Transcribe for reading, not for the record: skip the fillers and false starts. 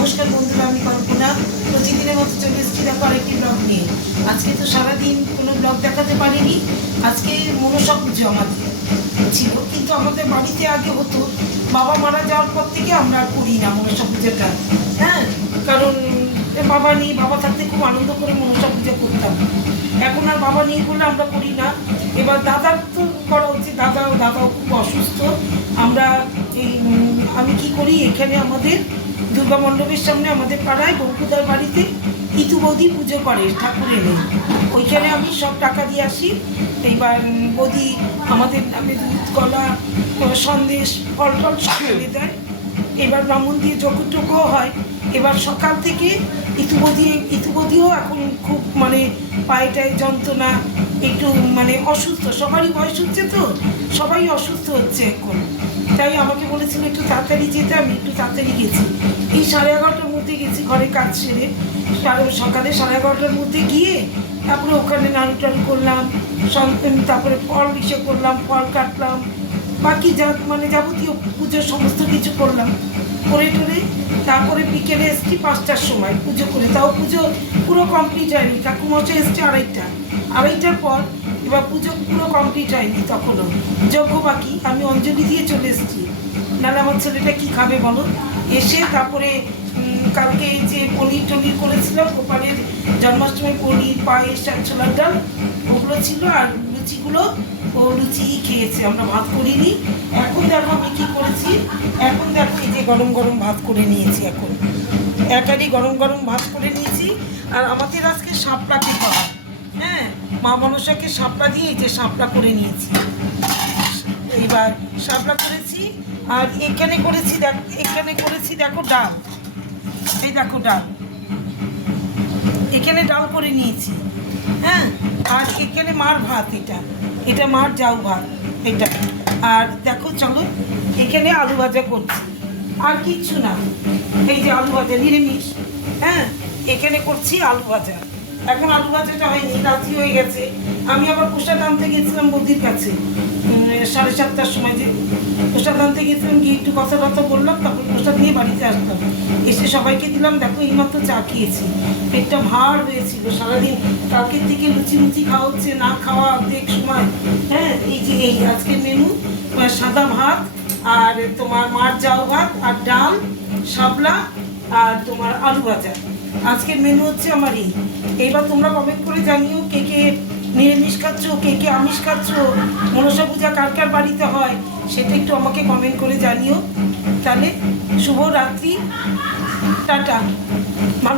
নমস্কার বন্ধুরা, আমি কল্পনা। প্রতিদিনের মতো চলে এসেছি দেখো আরেকটি ব্লগ নিয়ে। আজকে তো সারাদিন কোনো ব্লগ দেখাতে পারিনি। আজকে মনসা পুজো আমাদের ছিল, কিন্তু আমাদের বাড়িতে আগে হতো। বাবা মারা যাওয়ার পর থেকে আমরা আর করি না মনসা পুজোটা। হ্যাঁ, কারণ বাবা নেই, বাবা থাকতে খুব আনন্দ করে মনসা পুজো করতাম। এখন আর বাবা নেই বলে আমরা করি না। এবার দাদার তো করা উচিত, দাদাও খুব অসুস্থ। আমরা এই আমি কি করি, এখানে আমাদের দুর্গা মণ্ডপের সামনে আমাদের পাড়ায় বঙ্কুদার বাড়িতে ইতু বৌদি পুজো করে ঠাকুর এনে, ওইখানে আমি সব টাকা দিয়ে আসি। এইবার বৌদি আমাদের নামে দুধ কলা সন্দেশ ফল টল সব এনে দেয়। এবার ব্রাহ্মণ দিয়ে যজ্ঞটুকুও হয়। এবার সকাল থেকে ইতু বৌদিও এখন খুব মানে পায়েটায় যন্ত্রণা, একটু মানে অসুস্থ। সবারই বয়স হচ্ছে তো, সবাই অসুস্থ হচ্ছে এখন। তাই আমাকে বলেছিল একটু তাড়াতাড়ি যেতে, আমি একটু তাড়াতাড়ি গেছি। এই 11:30টার মধ্যে গেছি, ঘরে কাজ সেরে সকালে 11:30টার মধ্যে গিয়ে তারপরে ওখানে নাড়ু টাড়ু করলাম, তারপরে ফল ইসে করলাম, ফল কাটলাম, বাকি যা মানে যাবতীয় পুজোর সমস্ত কিছু করলাম, করে টরে তারপরে বিকেলে এসছি 5টার সময় পুজো করে। তাও পুজো পুরো কমপ্লিট হয়নি, ঠাকুমশাই এসছে আড়াইটার পর। এবার পুজো পুরো কমপ্লিট হয়নি, তখনও যজ্ঞ বাকি। আমি অঞ্জলি দিয়ে চলে এসেছি, নাহলে আমার ছেলেটা কি খাবে বলো। এসে তারপরে কালকে যে পনির টনির করেছিলাম, গোপালের জন্মাষ্টমী পনির, পায়েস আর ছোলার ডাল, ওগুলো ছিল। আর লুচিগুলো ও লুচি খেয়েছে, আমরা ভাত করিনি। এখন দেখো আমি কী করেছি, এখন দেখো এই যে গরম গরম ভাত করে নিয়েছি। এখন একারই গরম গরম ভাত করে নিয়েছি। আর আমাদের আজকে শাপলা খেতে হয়। হ্যাঁ, মা মনসাকে শাপলা দিয়ে এই যে শাপলা করে নিয়েছি। এইবার শাপলা করেছি। আর এখানে করেছি দেখো ডাল, এই দেখো ডাল, এখানে ডাল করে নিয়েছি। হ্যাঁ, আর এখানে মার ভাত, এটা মার জাউ ভাত এটা। আর দেখো চলো, এখানে আলু ভাজা করছি, আর কিচ্ছু না। এই যে আলু ভাজা নিরামিষ। হ্যাঁ, এখানে করছি আলু ভাজা। এখন আলু ভাজাটা হয়নি, রাত্রি হয়ে গেছে। আমি আবার প্রসাদ আনতে গেছিলাম বৌদির কাছে 7:30টার সময়। যে প্রসাদ আনতে গেছিলাম, গিয়ে একটু কথা বললাম, তারপর প্রসাদ নিয়ে বাড়িতে আসলাম। এসে সবাইকে দিলাম। দেখো এইমাত্র চা খেয়েছি, পেটটা ভার হয়েছিল সারাদিন। কালকের থেকে লুচি খাওয়া হচ্ছে, না খাওয়া অর্ধেক সময়। হ্যাঁ, এই আজকের মেনু সাদা ভাত, আর তোমার মার জাউ ভাত, আর ডাল, শাপলা, আর তোমার আলু ভাজা। আজকের মেনু হচ্ছে আমার এই। এইবার তোমরা কমেন্ট করে জানিও কে কে নিরামিষ খাচ্ছ, কে কে আমিষ খাচ্ছ, মনসা পূজা কার কার বাড়িতে হয় সেটা একটু আমাকে কমেন্ট করে জানিও। তাহলে শুভ রাত্রি, টাটা।